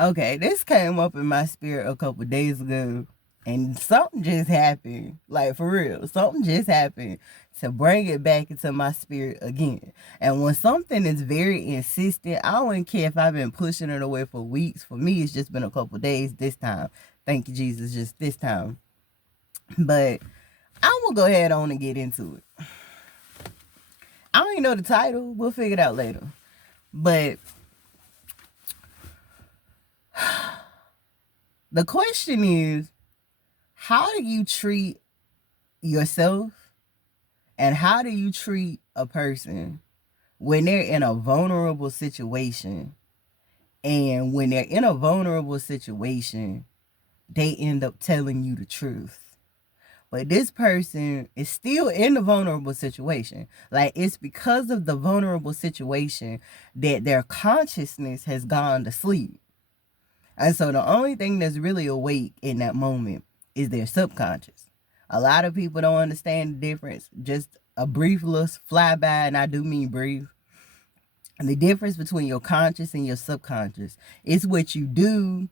Okay, this came up in my spirit a couple days ago, and something just happened. Like, for real, something just happened to bring it back into my spirit again. And when something is very insistent, I don't care if I've been pushing it away for weeks. For me, it's just been a couple days this time. Thank you, Jesus, just this time. But I'm gonna go ahead on and get into it. I don't even know the title. We'll figure it out later. But the question is, how do you treat yourself and how do you treat a person when they're in a vulnerable situation? And when they're in a vulnerable situation, they end up telling you the truth. But this person is still in the vulnerable situation. Like, it's because of the vulnerable situation that their consciousness has gone to sleep. And so the only thing that's really awake in that moment is their subconscious. A lot of people don't understand the difference. Just a brief little flyby, and I do mean brief. And the difference between your conscious and your subconscious is what you do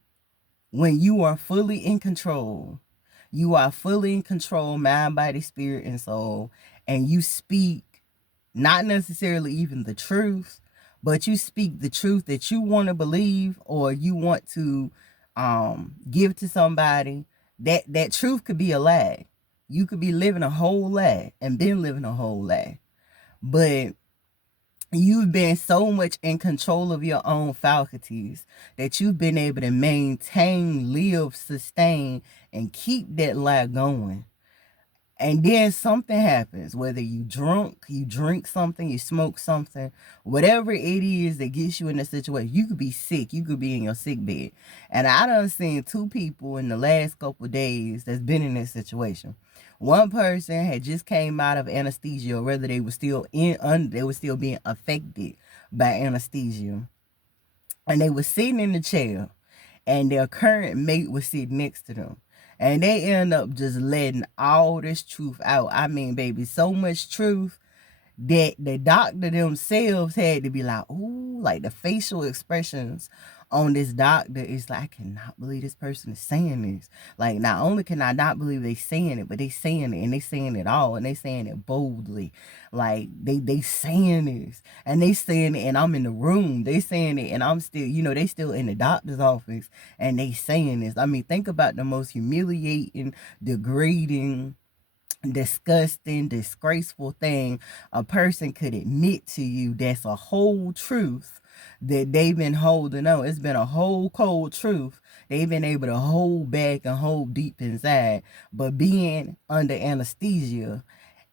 when you are fully in control. You are fully in control, mind, body, spirit, and soul. And you speak not necessarily even the truth, but you speak the truth that you want to believe or you want to give to somebody. That truth could be a lie. You could be living a whole lie and been living a whole lie. But you've been so much in control of your own faculties that you've been able to maintain, live, sustain, and keep that lie going. And then something happens, whether you drink something, you smoke something, whatever it is that gets you in a situation. You could be sick, you could be in your sick bed. And I done seen two people in the last couple of days that's been in this situation. One person had just came out of anesthesia, or whether they were still they were still being affected by anesthesia. And they were sitting in the chair, and their current mate was sitting next to them. And they end up just letting all this truth out. I mean, baby, so much truth that the doctor themselves had to be like, ooh, like the facial expressions on this doctor is like, I cannot believe this person is saying this. Like, not only can I not believe they saying it, but they saying it, and they saying it all, and they saying it boldly. Like, they saying this, and they saying it, and I'm in the room. They saying it, and I'm still, they still in the doctor's office, and they saying this. I mean, think about the most humiliating, degrading, disgusting, disgraceful thing a person could admit to you. That's a whole truth that they've been holding on. It's been a whole cold truth they've been able to hold back and hold deep inside. But being under anesthesia,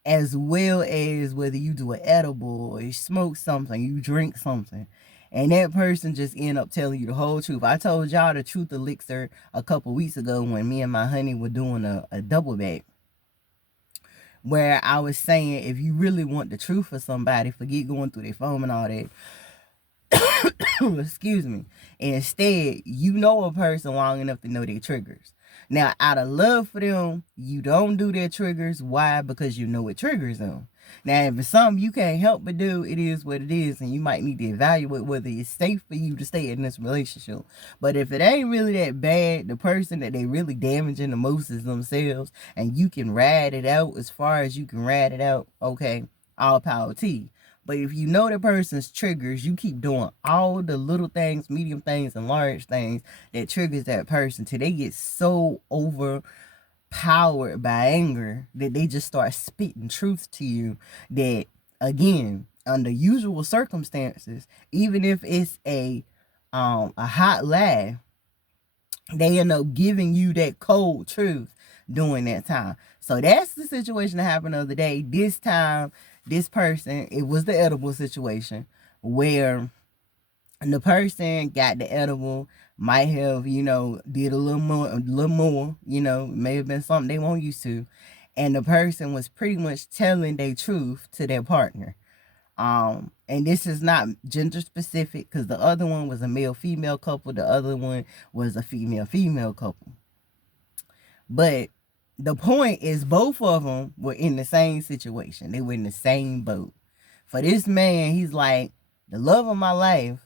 as well as whether you do an edible or you smoke something, you drink something, and that person just end up telling you the whole truth. I told y'all the truth elixir a couple weeks ago when me and my honey were doing a double back, where I was saying, if you really want the truth for somebody, forget going through their phone and all that. Excuse me. Instead, you know a person long enough to know their triggers. Now, out of love for them, you don't do their triggers. Why? Because you know it triggers them. Now, if it's something you can't help but do, it is what it is, and you might need to evaluate whether it's safe for you to stay in this relationship. But if it ain't really that bad, the person that they really damaging the most is themselves, and you can ride it out as far as you can ride it out, okay, all power to you. But if you know the person's triggers, you keep doing all the little things, medium things, and large things that triggers that person till they get so overpowered by anger that they just start spitting truth to you that, again, under usual circumstances, even if it's a hot lie, they end up giving you that cold truth during that time. So that's the situation that happened the other day. This time, this person, it was the edible situation where the person got the edible, might have, did a little more, may have been something they weren't used to. And the person was pretty much telling their truth to their partner. And this is not gender specific because the other one was a male-female couple. The other one was a female-female couple. But the point is both of them were in the same situation. They were in the same boat. For this man, he's like, the love of my life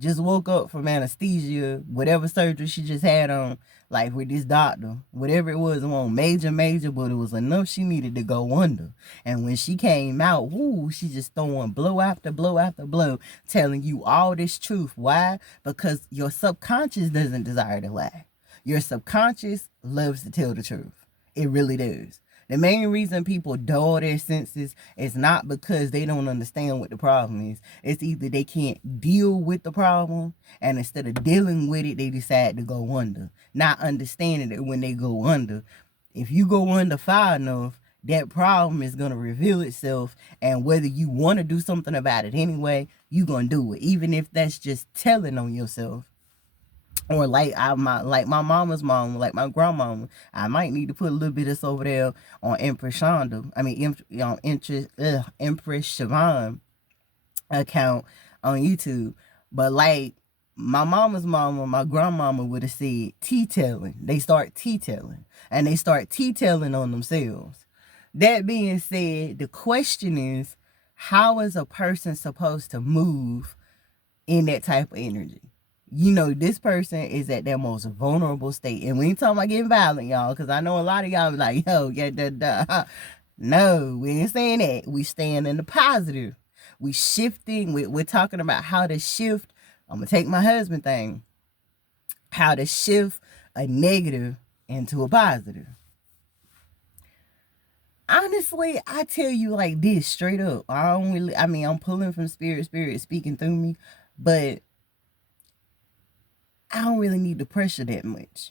just woke up from anesthesia, whatever surgery she just had on, like with this doctor, whatever it wasn't major, but it was enough she needed to go under. And when she came out, woo, she just throwing blow after blow after blow, telling you all this truth. Why? Because your subconscious doesn't desire to lie. Your subconscious loves to tell the truth. It really does. The main reason people dull their senses is not because they don't understand what the problem is. It's either they can't deal with the problem, and instead of dealing with it, they decide to go under. Not understanding that when they go under, if you go under far enough, that problem is going to reveal itself, and whether you want to do something about it anyway, you're going to do it, even if that's just telling on yourself. Or like my mama's mom, like my grandmama, I might need to put a little bit of this over there on Empress Shonda. I mean, Empress Siobhan account on YouTube. But like my mama's mama, my grandmama would have said tea-telling. They start tea-telling, and they start tea-telling on themselves. That being said, the question is, how is a person supposed to move in that type of energy? You know, this person is at their most vulnerable state. And we ain't talking about getting violent, y'all, because I know a lot of y'all be like, yo, yeah. No, we ain't saying that. We staying in the positive. We shifting. We're talking about how to shift. I'm going to take my husband thing. How to shift a negative into a positive. Honestly, I tell you like this, straight up. I'm pulling from spirit speaking through me, but I don't really need the pressure that much,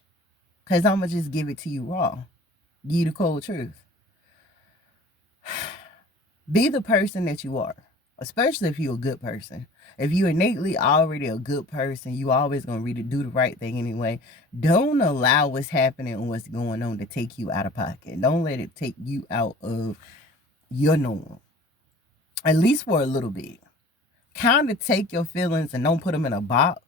because I'm going to just give it to you raw. Give you the cold truth. Be the person that you are, especially if you're a good person. If you're innately already a good person, you always going to really do the right thing anyway. Don't allow what's happening and what's going on to take you out of pocket. Don't let it take you out of your norm, at least for a little bit. Kind of take your feelings and don't put them in a box.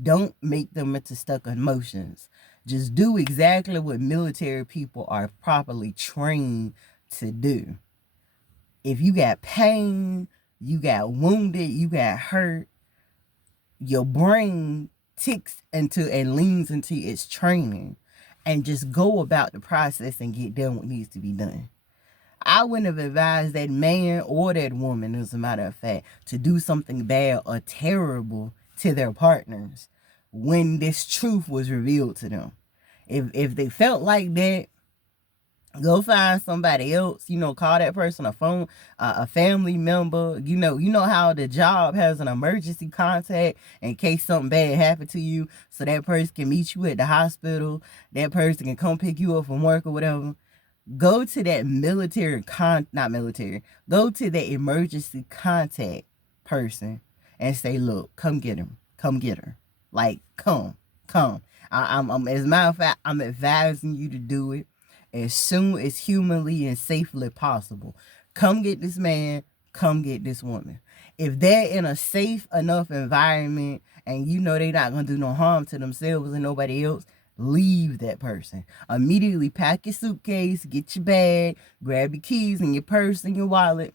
Don't make them into stuck emotions. Just do exactly what military people are properly trained to do. If you got pain, you got wounded, you got hurt, your brain ticks into and leans into its training, and just go about the process and get done what needs to be done. I wouldn't have advised that man or that woman, as a matter of fact, to do something bad or terrible to their partners when this truth was revealed to them. If they felt like that, go find somebody else. Call that person a family member. You know how the job has an emergency contact in case something bad happened to you, so that person can meet you at the hospital. That person can come pick you up from work or whatever. Go to that go to that emergency contact person and say, look, come get him. Come get her. Like, come. I'm as a matter of fact, I'm advising you to do it as soon as humanly and safely possible. Come get this man. Come get this woman. If they're in a safe enough environment and you know they're not going to do no harm to themselves and nobody else, leave that person. Immediately pack your suitcase, get your bag, grab your keys and your purse and your wallet,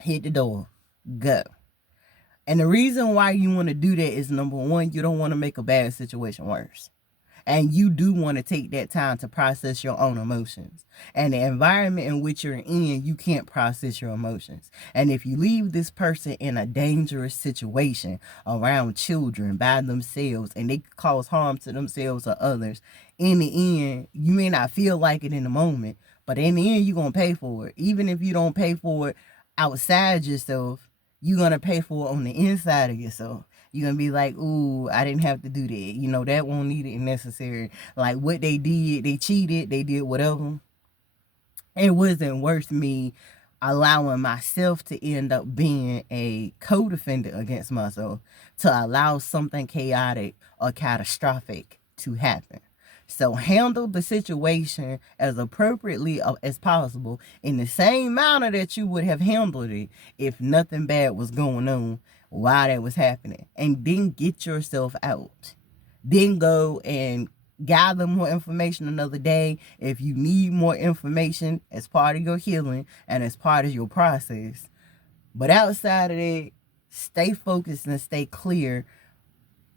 hit the door, go. And the reason why you want to do that is, number one, you don't want to make a bad situation worse. And you do want to take that time to process your own emotions. And the environment in which you're in, you can't process your emotions. And if you leave this person in a dangerous situation around children by themselves, and they cause harm to themselves or others, in the end, you may not feel like it in the moment, but in the end, you're going to pay for it. Even if you don't pay for it outside yourself, you're going to pay for it on the inside of yourself. You're going to be like, ooh, I didn't have to do that. That won't need it necessary. Like what they did, they cheated, they did whatever. It wasn't worth me allowing myself to end up being a co-defendant against myself, to allow something chaotic or catastrophic to happen. So handle the situation as appropriately as possible in the same manner that you would have handled it if nothing bad was going on while that was happening. And then get yourself out. Then go and gather more information another day if you need more information as part of your healing and as part of your process. But outside of that, stay focused and stay clear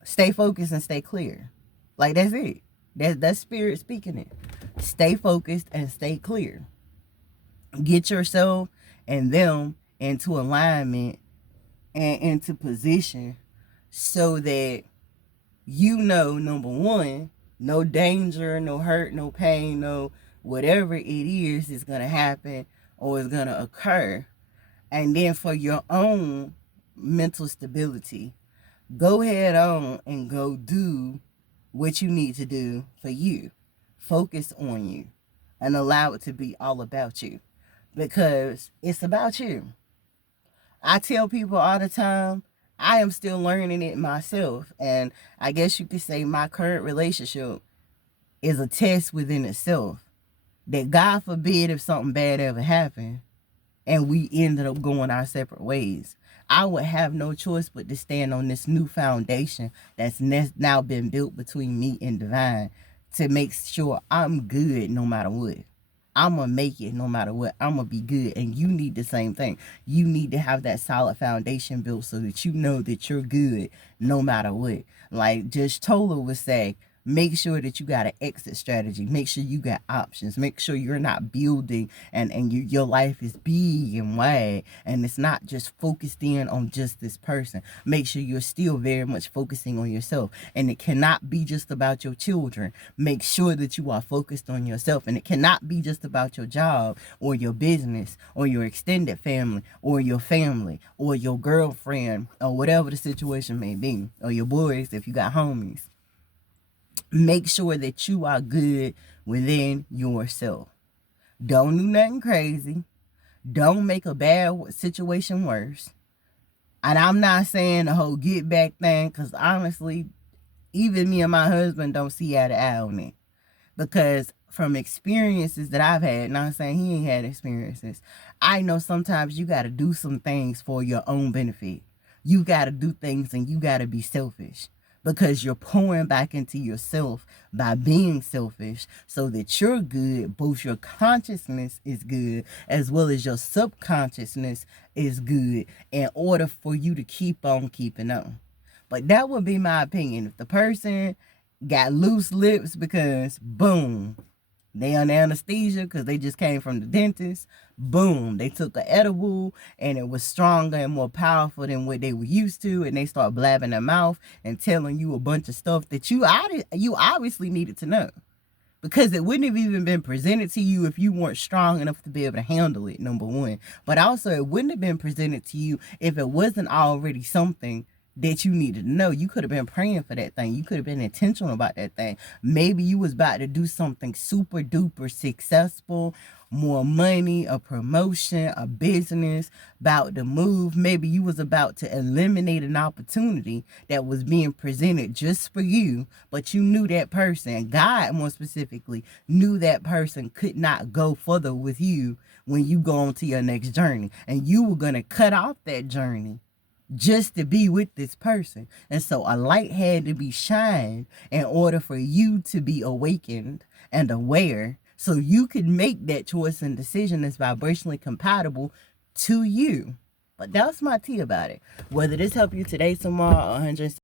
Stay focused and stay clear. Like, that's it. That's spirit speaking it. Stay focused and stay clear. Get yourself and them into alignment and into position so that you know, number one, no danger, no hurt, no pain, no whatever it is going to happen or is going to occur. And then for your own mental stability, go head on and go do what you need to do for you. Focus on you and allow it to be all about you, because it's about you. I tell people all the time, I am still learning it myself. And I guess you could say my current relationship is a test within itself. That God forbid if something bad ever happened and we ended up going our separate ways, I would have no choice but to stand on this new foundation that's now been built between me and divine to make sure I'm good no matter what. I'm going to make it no matter what. I'm going to be good. And you need the same thing. You need to have that solid foundation built so that you know that you're good no matter what. Like Judge Tola would say, make sure that you got an exit strategy. Make sure you got options. Make sure you're not building and your life is big and wide and it's not just focused in on just this person. Make sure you're still very much focusing on yourself. And it cannot be just about your children. Make sure that you are focused on yourself. And it cannot be just about your job or your business or your extended family or your family or your girlfriend or whatever the situation may be, or your boys if you got homies. Make sure that you are good within yourself. Don't do nothing crazy. Don't make a bad situation worse. And I'm not saying the whole get back thing, because honestly, even me and my husband don't see eye to eye on it. Because from experiences that I've had, not saying he ain't had experiences, I know sometimes you got to do some things for your own benefit. You got to do things and you got to be selfish, because you're pouring back into yourself by being selfish so that you're good. Both your consciousness is good as well as your subconsciousness is good in order for you to keep on keeping on. But that would be my opinion. If the person got loose lips because, boom, they under anesthesia because they just came from the dentist, boom, they took an edible and it was stronger and more powerful than what they were used to, and they start blabbing their mouth and telling you a bunch of stuff that you obviously needed to know, because it wouldn't have even been presented to you if you weren't strong enough to be able to handle it, number one. But also, it wouldn't have been presented to you if it wasn't already something that you needed to know. You could have been praying for that thing. You could have been intentional about that thing. Maybe you was about to do something super duper successful, more money, a promotion, a business, about to move. Maybe you was about to eliminate an opportunity that was being presented just for you, but you knew that person, God more specifically, knew that person could not go further with you when you go on to your next journey. And you were going to cut off that journey just to be with this person. And so a light had to be shined in order for you to be awakened and aware, so you could make that choice and decision that's vibrationally compatible to you. But that's my tea about it. Whether this helped you today, tomorrow, or 100